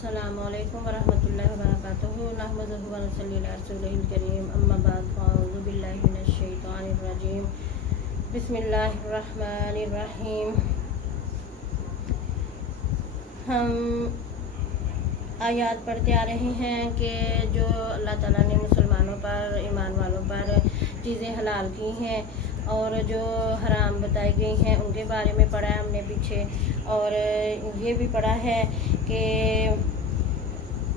अस्सलामु अलैकुम वरहमतुल्लाहि वबरकातुहू नहमदुहु व नसल्ली अला रसूलिहिल करीम अम्मा बाद फ़अऊज़ु बिल्लाहि मिनश शैतानिर रजीम बिस्मिल्लाहिर रहमानिर रहीम। हम आयत पढ़ते आ रहे हैं कि जो अल्लाह ताला ने मुसलमानों पर, ईमान वालों पर चीज़ें हलाल की हैं और जो हराम बताई गई हैं उनके बारे में पढ़ा है हमने पीछे। और ये भी पढ़ा है कि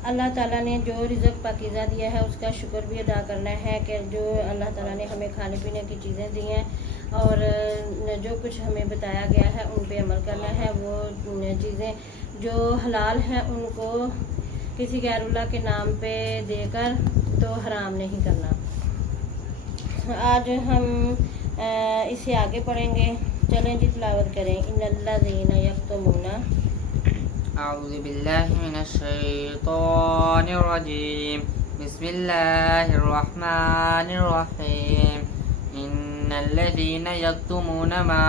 अल्लाह ताला ने जो रिज़्क़ पाकीज़ा दिया है उसका शुक्र भी अदा करना है कि जो अल्लाह ताला ने हमें खाने पीने की चीज़ें दी हैं और जो कुछ हमें बताया गया है उन पे अमल करना है। वो चीज़ें जो हलाल हैं उनको किसी गैरुल्लाह के नाम पे देकर तो हराम नहीं करना। आज हम इसे आगे पढ़ेंगे। चलें जी, तिलावत करें। इन्नल्लज़ीना यक्तुमूना अऊज़ु बिल्लाहि मिनश शैतानिर रजीम बिस्मिल्लाहिर रहमानिर रहीम इन्नल्लज़ीना यक्तुमूना मा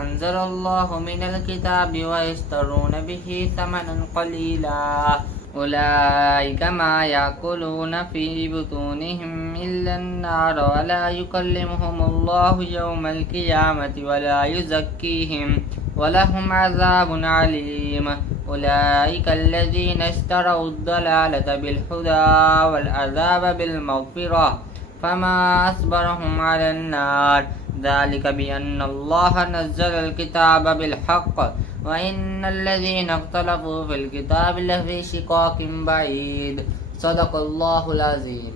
अंज़लल्लाहु मिनल किताबि व यश्तरून बिही समनन क़लीला उलाइका मा याकुलूना फी बुतूनिहिम इल्लन नार व ला युकल्लिमुहुमुल्लाहु यौमल क़ियामति व ला युज़क्कीहिम व लहुम अज़ाबुन अलीम उलाइका अल्लज़ीना इश्तरौद्दलालता बिलहुदा वल अज़ाब बिलमग़फ़िरह फमा अस्बरहुम अलन्नार ज़ालिका बिअन्नल्लाह नज़्ज़लल किताब बिलहक़्क़ व इन्नल्लज़ीना इख्तलफ़ू फ़िल किताबि लफ़ी शिक़ाक़िन बईद सदक़ल्लाहुल अज़ीम।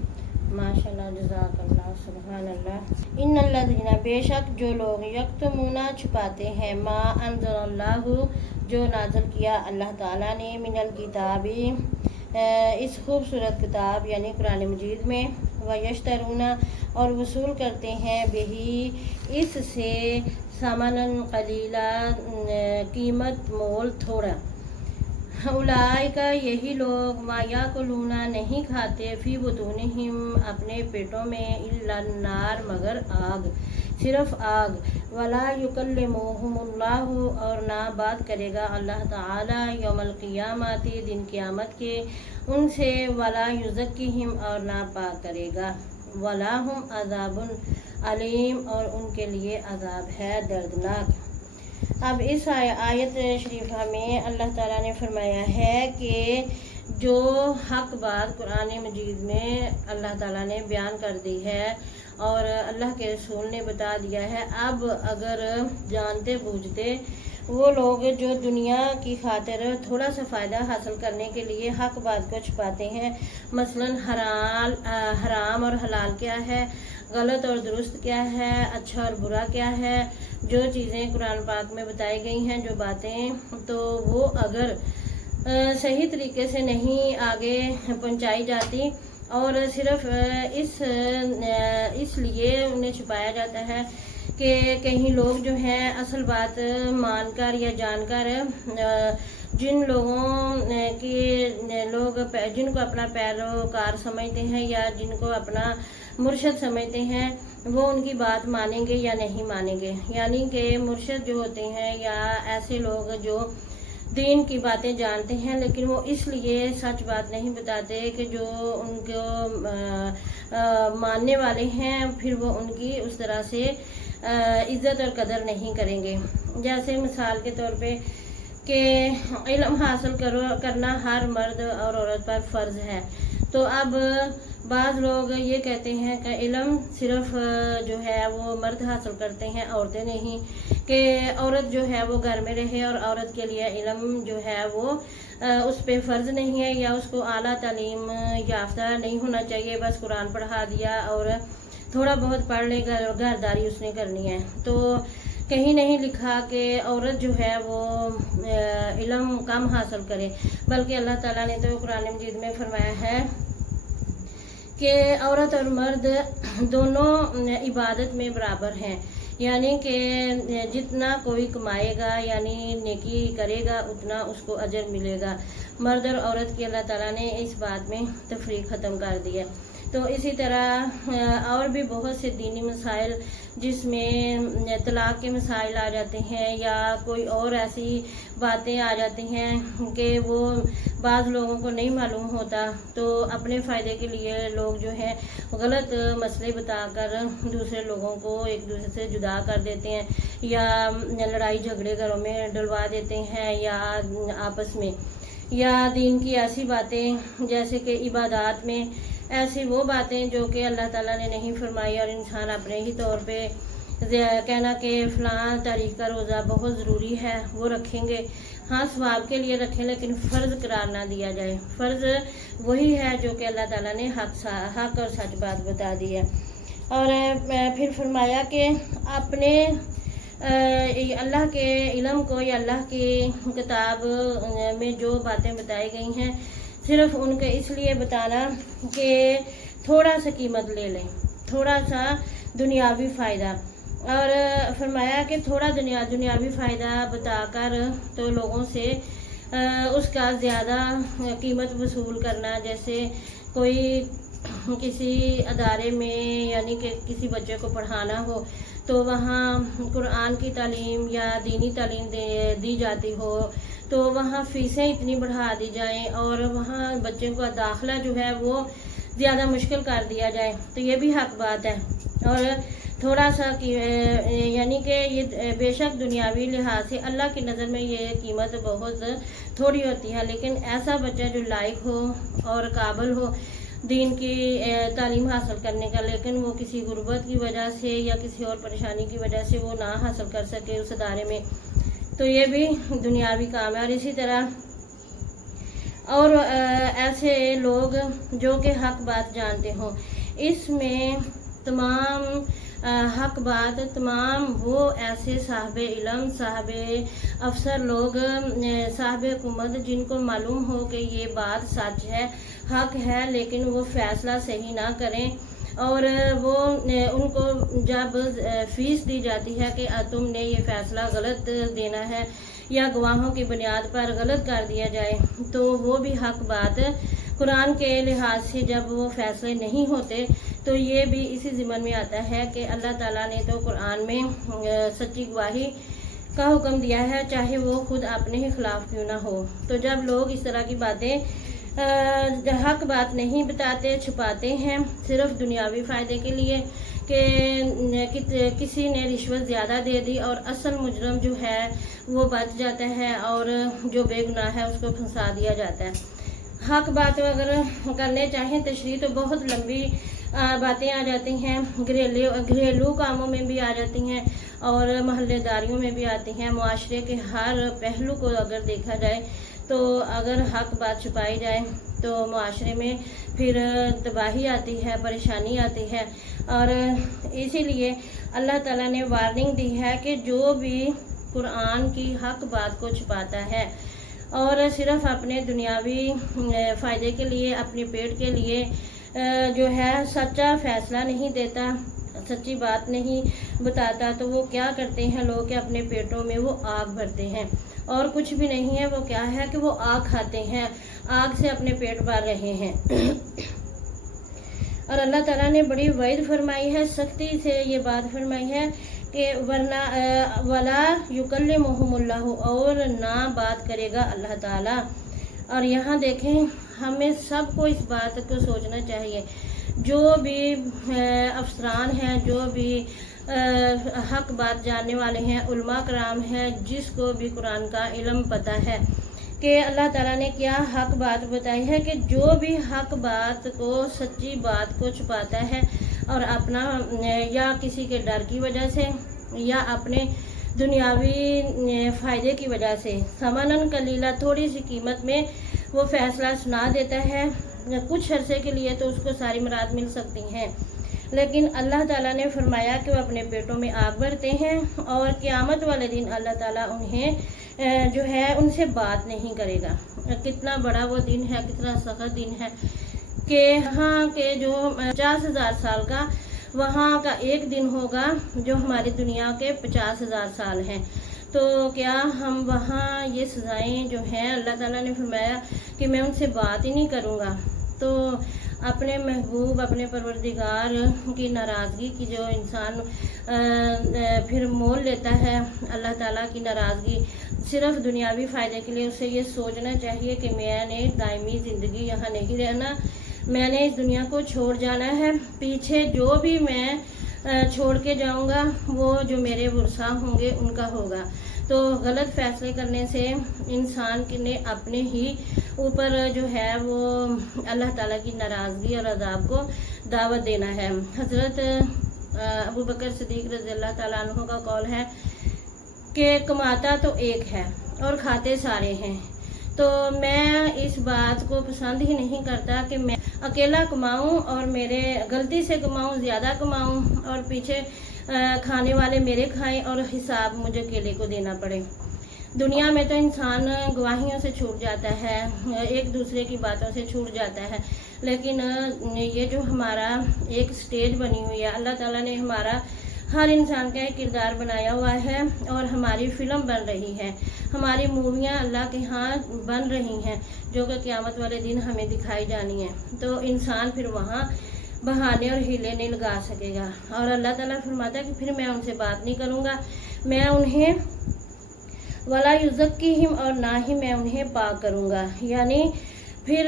माशाअल्लाह, जज़ाकल्लाह, सुब्हानल्लाह। इन्नल्लज़ीना बेशक जो लोग यक्तुमूना छुपाते हैं मा अंज़लल्लाहु जो नाज़िल किया अल्लाह ताला ने मिनल किताबी इस खूबसूरत किताब यानी कुरान मजीद में व यश्तरूना और वसूल करते हैं बिही इससे सामानन कलीला कीमत मोल थोड़ा। उलाइका यही लोग मा याकुलूना नहीं खाते फी बुतूनिहिम अपने पेटों में इल्ला नार मगर आग, सिर्फ आग। वला युकल्लिमुहुमुल्लाहु और ना बात करेगा अल्लाह ताला यौमल क़ियामति दिन क़यामत के उनसे। वला युज़क्कीहिम और ना पाक करेगा। वला हुम अज़ाबुन अलीम और उनके लिए अज़ाब है दर्दनाक। अब इस आयत शरीफा में अल्लाह ताला ने फरमाया है कि जो हक बात कुरान मजीद में अल्लाह ताला ने बयान कर दी है और अल्लाह के रसूल ने बता दिया है। अब अगर जानते बूझते वो लोग जो दुनिया की खातिर थोड़ा सा फ़ायदा हासिल करने के लिए हक बात को छुपाते हैं, मसलन हराम और हलाल क्या है, गलत और दुरुस्त क्या है, अच्छा और बुरा क्या है, जो चीज़ें कुरान पाक में बताई गई हैं, जो बातें, तो वो अगर सही तरीके से नहीं आगे पहुंचाई जाती और सिर्फ इसलिए उन्हें छुपाया जाता है कि कहीं लोग जो हैं असल बात मानकर या जानकर जिन लोगों जिनको अपना पैरोकार समझते हैं या जिनको अपना मुर्शद समझते हैं वो उनकी बात मानेंगे या नहीं मानेंगे। यानी कि मुर्शद जो होते हैं या ऐसे लोग जो दीन की बातें जानते हैं लेकिन वो इसलिए सच बात नहीं बताते कि जो उनको मानने वाले हैं फिर वो उनकी उस तरह से इज़्ज़त और कदर नहीं करेंगे। जैसे मिसाल के तौर पे कि इल्म हासिल करना हर मर्द और औरत पर फ़र्ज़ है। तो अब बाज़ लोग ये कहते हैं कि इल्म सिर्फ जो है वो मर्द हासिल करते हैं, औरतें नहीं, कि औरत जो है वो घर में रहे और औरत के लिए इल्म जो है वो उस पर फ़र्ज़ नहीं है या उसको आला तालीम याफ्ता नहीं होना चाहिए, बस कुरान पढ़ा दिया और थोड़ा बहुत पढ़ ले, घरदारी उसने करनी है। तो कहीं नहीं लिखा कि औरत जो है वो इल्म कम हासिल करे, बल्कि अल्लाह ताला ने तो कुरान मजीद में फरमाया है कि औरत और मर्द दोनों इबादत में बराबर हैं। यानी कि जितना कोई कमाएगा यानी नेकी करेगा उतना उसको अजर मिलेगा। मर्द और औरत की अल्लाह ताला ने इस बात में तफरीक ख़त्म कर दिया। तो इसी तरह और भी बहुत से दीनी मसाइल जिसमें तलाक़ के मसाइल आ जाते हैं या कोई और ऐसी باتیں آ جاتی ہیں کہ وہ بعض لوگوں کو نہیں معلوم ہوتا، تو اپنے فائدے کے لیے لوگ جو ہے غلط مسئلے بتا کر دوسرے لوگوں کو ایک دوسرے سے جدا کر دیتے ہیں، یا لڑائی جھگڑے گھروں میں ڈلوا دیتے ہیں، یا آپس میں، یا دین کی ایسی باتیں جیسے کہ عبادات میں ایسی وہ باتیں جو کہ اللہ تعالیٰ نے نہیں فرمائی، اور انسان اپنے ہی طور پہ کہنا کہ فلاں تاریخ کا روزہ بہت ضروری ہے وہ رکھیں گے، ہاں ثواب کے لیے رکھیں لیکن فرض قرار نہ دیا جائے۔ فرض وہی ہے جو کہ اللہ تعالیٰ نے حق اور سچ بات بتا دی ہے۔ اور پھر فرمایا کہ اپنے اللہ کے علم کو یا اللہ کی کتاب میں جو باتیں بتائی گئی ہیں صرف ان کے اس لیے بتانا کہ تھوڑا سا قیمت لے لیں، تھوڑا سا دنیاوی فائدہ، اور فرمایا کہ تھوڑا دنیاوی فائدہ بتا کر تو لوگوں سے اس کا زیادہ قیمت وصول کرنا، جیسے کوئی کسی ادارے میں یعنی کہ کسی بچے کو پڑھانا ہو تو وہاں قرآن کی تعلیم یا دینی تعلیم دی جاتی ہو تو وہاں فیسیں اتنی بڑھا دی جائیں اور وہاں بچے کا داخلہ جو ہے وہ زیادہ مشکل کر دیا جائے، تو یہ بھی حق بات ہے۔ اور تھوڑا سا یعنی کہ یہ بے شک دنیاوی لحاظ سے اللہ کی نظر میں یہ قیمت بہت تھوڑی ہوتی ہے، لیکن ایسا بچہ جو لائق ہو اور قابل ہو دین کی تعلیم حاصل کرنے کا، لیکن وہ کسی غربت کی وجہ سے یا کسی اور پریشانی کی وجہ سے وہ نہ حاصل کر سکے اس ادارے میں، تو یہ بھی دنیاوی کام ہے۔ اور اسی طرح اور ایسے لوگ جو کہ حق بات جانتے ہوں، اس میں تمام حق بات تمام وہ ایسے صاحب علم، صاحب افسر لوگ، صاحب حکومت جن کو معلوم ہو کہ یہ بات سچ ہے، حق ہے، لیکن وہ فیصلہ صحیح نہ کریں، اور وہ ان کو جب فیس دی جاتی ہے کہ تم نے یہ فیصلہ غلط دینا ہے یا گواہوں کی بنیاد پر غلط کر دیا جائے، تو وہ بھی حق بات قرآن کے لحاظ سے جب وہ فیصلے نہیں ہوتے تو یہ بھی اسی ضمن میں آتا ہے کہ اللہ تعالیٰ نے تو قرآن میں سچی گواہی کا حکم دیا ہے، چاہے وہ خود اپنے ہی خلاف کیوں نہ ہو۔ تو جب لوگ اس طرح کی باتیں حق بات نہیں بتاتے، چھپاتے ہیں صرف دنیاوی فائدے کے لیے کہ کسی نے رشوت زیادہ دے دی اور اصل مجرم جو ہے وہ بچ جاتا ہے اور جو بے گناہ ہے اس کو پھنسا دیا جاتا ہے۔ حق بات اگر کرنے چاہیں تشریح تو بہت لمبی باتیں آ جاتی ہیں، گھریلو کاموں میں بھی آ جاتی ہیں اور محلے داریوں میں بھی آتی ہیں۔ معاشرے کے ہر پہلو کو اگر دیکھا جائے تو اگر حق بات چھپائی جائے تو معاشرے میں پھر تباہی آتی ہے، پریشانی آتی ہے، اور اسی لیے اللہ تعالیٰ نے وارننگ دی ہے کہ جو بھی قرآن کی حق بات کو چھپاتا ہے اور صرف اپنے دنیاوی فائدے کے لیے، اپنے پیٹ کے لیے جو ہے سچا فیصلہ نہیں دیتا، سچی بات نہیں بتاتا، تو وہ کیا کرتے ہیں لوگ کہ اپنے پیٹوں میں وہ آگ بھرتے ہیں، اور کچھ بھی نہیں ہے، وہ کیا ہے کہ وہ آگ کھاتے ہیں، آگ سے اپنے پیٹ بھر رہے ہیں۔ اور اللہ تعالیٰ نے بڑی وعید فرمائی ہے، سختی سے یہ بات فرمائی ہے کہ ورنہ ولا یکلمہم اللہ، اور نہ بات کرے گا اللہ تعالیٰ۔ اور یہاں دیکھیں ہمیں سب کو اس بات کو سوچنا چاہیے، جو بھی افسران ہیں، جو بھی حق بات جاننے والے ہیں، علماء کرام ہیں، جس کو بھی قرآن کا علم پتہ ہے کہ اللہ تعالیٰ نے کیا حق بات بتائی ہے، کہ جو بھی حق بات کو، سچی بات کو چھپاتا ہے اور اپنا یا کسی کے ڈر کی وجہ سے یا اپنے دنیاوی فائدے کی وجہ سے ثمناً قلیلا، تھوڑی سی قیمت میں وہ فیصلہ سنا دیتا ہے، کچھ عرصے کے لیے تو اس کو ساری مراد مل سکتی ہیں، لیکن اللہ تعالیٰ نے فرمایا کہ وہ اپنے پیٹوں میں آگ بھرتے ہیں، اور قیامت والے دن اللہ تعالیٰ انہیں جو ہے ان سے بات نہیں کرے گا۔ کتنا بڑا وہ دن ہے، کتنا سخت دن ہے کہ ہاں کہ جو 50,000 سال کا وہاں کا ایک دن ہوگا جو ہماری دنیا کے 50,000 سال ہیں، تو کیا ہم وہاں یہ سزائیں جو ہیں اللہ تعالیٰ نے فرمایا کہ میں ان سے بات ہی نہیں کروں گا، تو اپنے محبوب، اپنے پروردگار کی ناراضگی کی جو انسان پھر مول لیتا ہے، اللہ تعالیٰ کی ناراضگی सिर्फ दुनियावी फ़ायदे के लिए, उसे ये सोचना चाहिए कि मैंने दायमी ज़िंदगी यहाँ नहीं रहना, मैंने इस दुनिया को छोड़ जाना है। पीछे जो भी मैं छोड़ के जाऊँगा वो जो मेरे वर्सा होंगे उनका होगा। तो गलत फ़ैसले करने से इंसान ने अपने ही ऊपर जो है वो अल्लाह ताला की नाराज़गी और अज़ाब को दावत देना है। हज़रत अबू बकर सिद्दीक़ रज़ी अल्लाह ताला अन्हु का कौल है कि कमाता तो एक है और खाते सारे हैं। तो मैं इस बात को पसंद ही नहीं करता कि मैं अकेला कमाऊं और मेरे गलती से कमाऊं, ज़्यादा कमाऊं और पीछे खाने वाले मेरे खाएं और हिसाब मुझे अकेले को देना पड़े। दुनिया में तो इंसान गवाहियों से छूट जाता है, एक दूसरे की बातों से छूट जाता है, लेकिन ये जो हमारा एक स्टेज बनी हुई है, अल्लाह ताला ने हमारा हर इंसान का एक किरदार बनाया हुआ है और हमारी फ़िल्म बन रही है, हमारी मूवियाँ अल्लाह के यहाँ बन रही हैं जो कि क़यामत वाले दिन हमें दिखाई जानी है। तो इंसान फिर वहाँ बहाने और हीले नहीं लगा सकेगा। और अल्लाह ताला फरमाता है कि फिर मैं उनसे बात नहीं करूँगा, मैं उन्हें वला युज़क्कीहिम, और ना ही मैं उन्हें पाक करूँगा। यानी फिर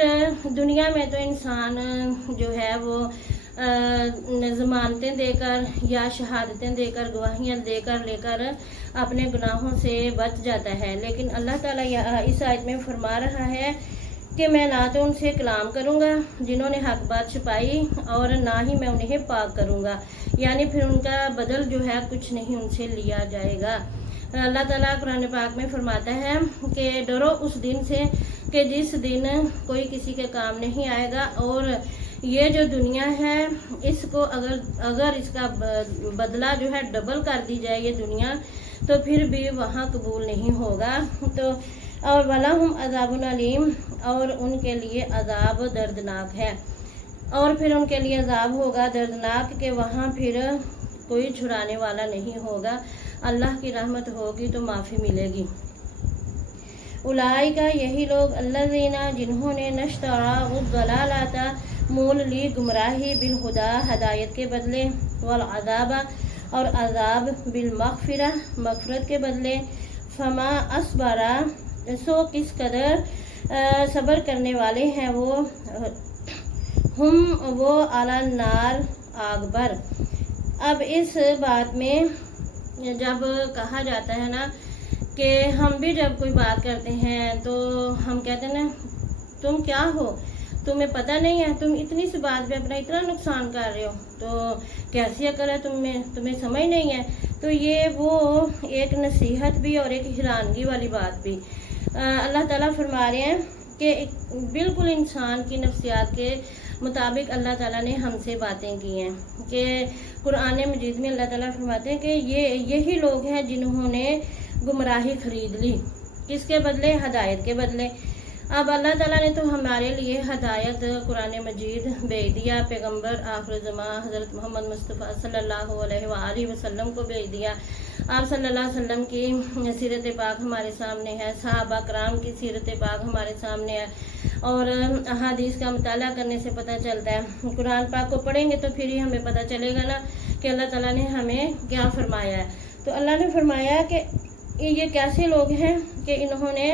दुनिया में तो इंसान जो है वो ज़मानतें देकर या शहादतें देकर, गवाहियाँ देकर लेकर अपने गुनाहों से बच जाता है, लेकिन अल्लाह ताला इस आयत में फरमा रहा है कि मैं ना तो उनसे कलाम करूँगा जिन्होंने हक बात छुपाई और ना ही मैं उन्हें पाक करूँगा, यानी फिर उनका बदल जो है कुछ नहीं उनसे लिया जाएगा। अल्लाह ताला कुरान पाक में फरमाता है कि डरो उस दिन से कि जिस दिन कोई किसी के काम नहीं आएगा, और ये जो दुनिया है इसको अगर इसका बदला जो है डबल कर दी जाए ये दुनिया, तो फिर भी वहाँ कबूल नहीं होगा। तो और वलहुम अज़ाबुन अलीम, और उनके लिए अज़ाब दर्दनाक है, और फिर उनके लिए अज़ाब होगा दर्दनाक कि वहाँ फिर कोई छुड़ाने वाला नहीं होगा। अल्लाह की रहमत होगी तो माफ़ी मिलेगी। उलाइका, यही लोग, अल्लज़ीना, जिन्होंने नश्तरा दलालता, मोल ली गुमराही, बिल हुदा, हदायत के बदले, वल अज़ाबा, और अज़ाब, बिल मग़फ़िरा, मग़फ़िरत के बदले, फमा अस्बरा, सो किस कदर सब्र करने वाले हैं वो अला नार, आग पर। अब इस बात में जब कहा जाता है ना कि हम भी जब कोई बात करते हैं तो हम कहते हैं ना, तुम क्या हो, तुम्हें पता नहीं है, तुम इतनी सी बात पे अपना इतना नुकसान कर रहे हो, तो कैसी अकल है तुम्हें समझ नहीं है। तो ये वो एक नसीहत भी और एक हैरानगी वाली बात भी। अल्लाह ताला फरमा रहे हैं कि बिल्कुल इंसान की नफ्सियात के मुताबिक अल्लाह ताला ने हमसे बातें की हैं कि कुरान मजीद में अल्लाह ताला फरमाते हैं कि यही लोग हैं जिन्होंने गुमराही खरीद ली, किसके बदले, हदायत के बदले। अब अल्लाह ताला ने तो हमारे लिए हदायत कुरान मजीद भेज दिया, पैगंबर आखिर ज़मां हज़रत मोहम्मद मुस्तफ़ा सल्लल्लाहु अलैहि वसल्लम को भेज दिया। आप सल्लल्लाहु अलैहि वसल्लम की सीरत पाक हमारे सामने है, सहाबा कराम की सीरत पाक हमारे सामने है, और अहादीस का मुताला करने से पता चलता है। कुरान पाक को पढ़ेंगे तो फिर ही हमें पता चलेगा ना कि अल्लाह ताला ने हमें क्या फरमाया है। तो अल्लाह ने फरमाया कि ये कैसे लोग हैं कि इन्होंने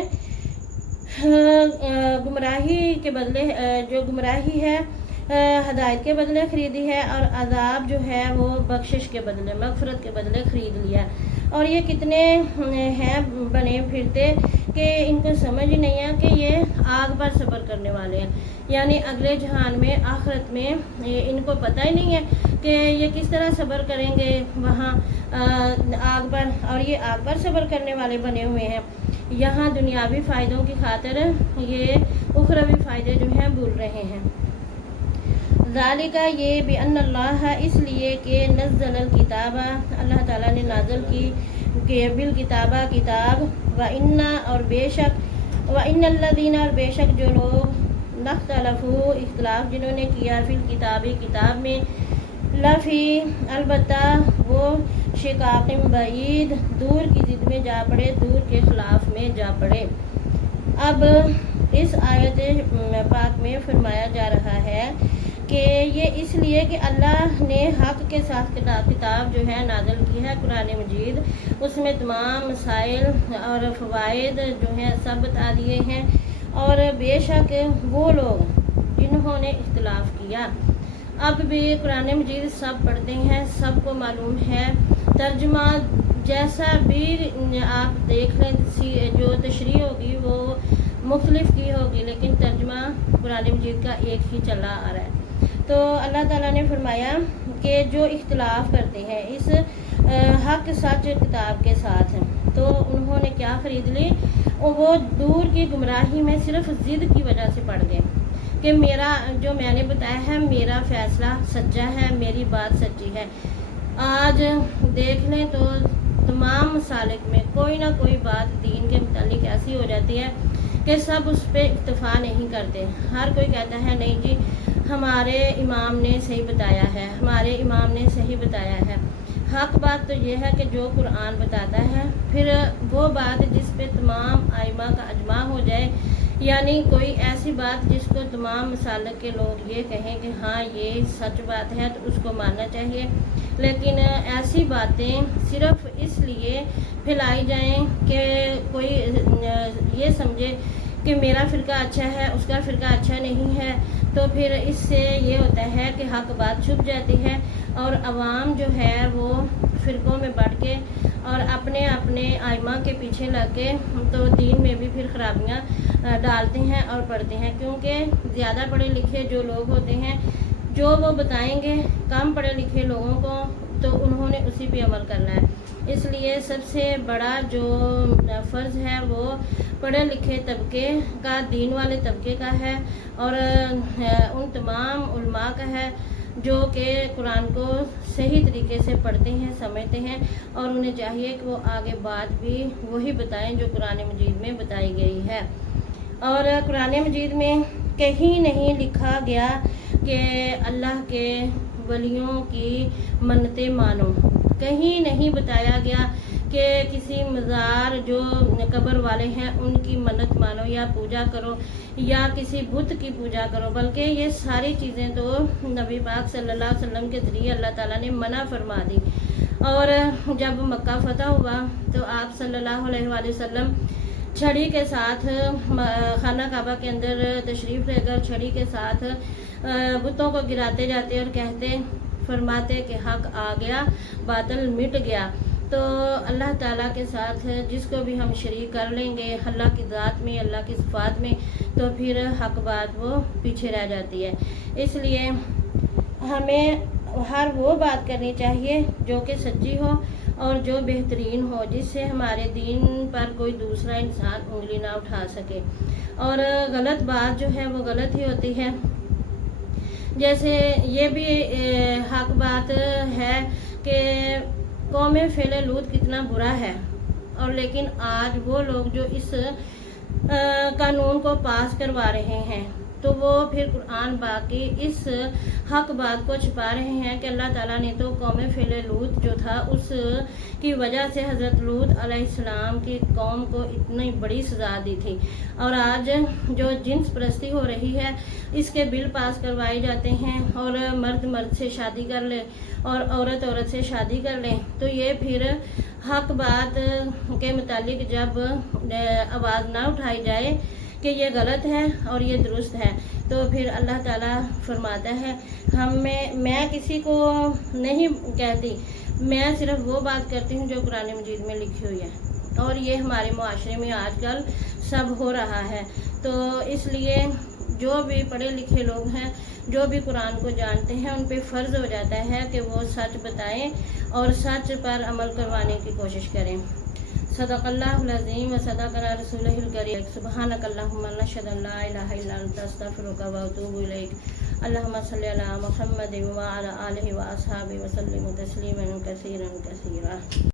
गुमराही के बदले, जो गुमराही है हदायत के बदले ख़रीदी है, और अज़ाब जो है वो बख्शिश के बदले, मग़फ़िरत के बदले ख़रीद लिया। और ये कितने हैं बने फिरते कि इनको समझ ही नहीं है कि ये आग पर सब्र करने वाले हैं, यानी अगले जहान में, आखिरत में इनको पता ही नहीं है कि ये किस तरह सब्र करेंगे वहाँ आग पर, और ये आग पर सब्र करने वाले बने हुए हैं। यहाँ दुनियावी फ़ायदों की खातिर ये उखरवी फ़ायदे जो हैं भूल रहे हैं। ज़ालिका, ये बिअन्नल्लाह, इसलिए कि नज़्ज़लल किताबा, अल्लाह ताला ने नाज़िल की के बिल किताबा, किताब, व इन्ना, और बेशक, व इन्नल्लज़ीना, और बेशक जो लोग लख्तलफू, इख्तिलाफ जिन्होंने किया, फिल किताबी, किताब में, लफ़ी, अलबत्ता वो शिकाकिम बईद, दूर की ज़िद में जा पड़े, दूर के ख़िलाफ़ में जा पड़े। अब इस आयत पाक में फरमाया जा रहा है کہ یہ اس لیے کہ اللہ نے حق کے ساتھ کتاب جو ہے نازل کی ہے قرآن مجید، اس میں تمام مسائل اور فوائد جو ہیں سب بتا دیے ہیں، اور بے شک وہ لوگ جنہوں نے اختلاف کیا اب بھی قرآن مجید سب پڑھتے ہیں، سب کو معلوم ہے ترجمہ جیسا بھی آپ دیکھ لیں، جو تشریح ہوگی وہ مختلف کی ہوگی، لیکن ترجمہ قرآن مجید کا ایک ہی چلا آ رہا ہے۔ تو اللہ تعالیٰ نے فرمایا کہ جو اختلاف کرتے ہیں اس حق سچ کتاب کے ساتھ، تو انہوں نے کیا خرید لی، وہ دور کی گمراہی میں صرف ضد کی وجہ سے پڑ گئے کہ میرا جو میں نے بتایا ہے میرا فیصلہ سچا ہے، میری بات سچی ہے۔ آج دیکھ لیں تو تمام مسالک میں کوئی نہ کوئی بات دین کے متعلق ایسی ہو جاتی ہے کہ سب اس پہ اکتفا نہیں کرتے، ہر کوئی کہتا ہے نہیں جی ہمارے امام نے صحیح بتایا ہے، ہمارے امام نے صحیح بتایا ہے۔ حق بات تو یہ ہے کہ جو قرآن بتاتا ہے، پھر وہ بات جس پہ تمام ائمہ کا اجماع ہو جائے، یعنی کوئی ایسی بات جس کو تمام مسالک کے لوگ یہ کہیں کہ ہاں یہ سچ بات ہے تو اس کو ماننا چاہیے، لیکن ایسی باتیں صرف اس لیے پھیلائی جائیں کہ کوئی یہ سمجھے کہ میرا فرقہ اچھا ہے اس کا فرقہ اچھا نہیں ہے، تو پھر اس سے یہ ہوتا ہے کہ حق بات چھپ جاتی ہے اور عوام جو ہے وہ فرقوں میں بٹ کے اور اپنے ائمہ کے پیچھے لگ کے تو دین میں بھی پھر خرابیاں ڈالتے ہیں اور پڑھتے ہیں، کیونکہ زیادہ پڑھے لکھے جو لوگ ہوتے ہیں جو وہ بتائیں گے کم پڑھے لکھے لوگوں کو تو انہوں نے اسی پہ عمل کرنا ہے۔ اس لیے سب سے بڑا جو فرض ہے وہ پڑھے لکھے طبقے کا، دین والے طبقے کا ہے، اور ان تمام علماء کا ہے جو کہ قرآن کو صحیح طریقے سے پڑھتے ہیں، سمجھتے ہیں، اور انہیں چاہیے کہ وہ آگے بات بھی وہی بتائیں جو قرآن مجید میں بتائی گئی ہے۔ اور قرآن مجید میں کہیں نہیں لکھا گیا کہ اللہ کے ولیوں کی منتیں مانو، کہیں نہیں بتایا گیا کہ کسی مزار جو قبر والے ہیں ان کی منت مانو یا پوجا کرو یا کسی بت کی پوجا کرو، بلکہ یہ ساری چیزیں تو نبی پاک صلی اللہ علیہ وسلم کے ذریعے اللہ تعالیٰ نے منع فرما دی۔ اور جب مکہ فتح ہوا تو آپ صلی اللہ علیہ وآلہ وسلم چھڑی کے ساتھ خانہ کعبہ کے اندر تشریف لے کر چھڑی کے ساتھ بتوں کو گراتے جاتے اور کہتے فرماتے کہ حق آ گیا، باطل مٹ گیا۔ تو اللہ تعالیٰ کے ساتھ جس کو بھی ہم شریک کر لیں گے اللہ کی ذات میں، اللہ کی صفات میں، تو پھر حق بات وہ پیچھے رہ جاتی ہے۔ اس لیے ہمیں ہر وہ بات کرنی چاہیے جو کہ سچی ہو اور جو بہترین ہو، جس سے ہمارے دین پر کوئی دوسرا انسان انگلی نہ اٹھا سکے، اور غلط بات جو ہے وہ غلط ہی ہوتی ہے۔ جیسے یہ بھی حق بات ہے کہ قوم فعل لوط کتنا برا ہے، اور لیکن آج وہ لوگ جو اس قانون کو پاس کروا رہے ہیں تو وہ پھر قرآن باقی اس حق بات کو چھپا رہے ہیں کہ اللہ تعالیٰ نے تو قوم فعل لوط جو تھا اس کی وجہ سے حضرت لوط علیہ السلام کی قوم کو اتنی بڑی سزا دی تھی، اور آج جو جنس پرستی ہو رہی ہے اس کے بل پاس کروائے جاتے ہیں، اور مرد مرد سے شادی کر لے اور عورت عورت سے شادی کر لیں، تو یہ پھر حق بات کے متعلق جب آواز نہ اٹھائی جائے کہ یہ غلط ہے اور یہ درست ہے، تو پھر اللہ تعالیٰ فرماتا ہے میں کسی کو نہیں کہتی، میں صرف وہ بات کرتی ہوں جو قرآن مجید میں لکھی ہوئی ہے، اور یہ ہمارے معاشرے میں آج کل سب ہو رہا ہے۔ تو اس لیے جو بھی پڑھے لکھے لوگ ہیں، جو بھی قرآن کو جانتے ہیں، ان پہ فرض ہو جاتا ہے کہ وہ سچ بتائیں اور سچ پر عمل کروانے کی کوشش کریں۔ صدق اللہ العظیم و صدقنا رسولہ الکریم۔ سبحانک اللہم نشہد ان لا الہ الا انت استغفرک و اتوب الیک۔ اللہم صلی علی محمد وعلی آلہ واصحابہ وسلم تسلیما کثیرا کثیرا۔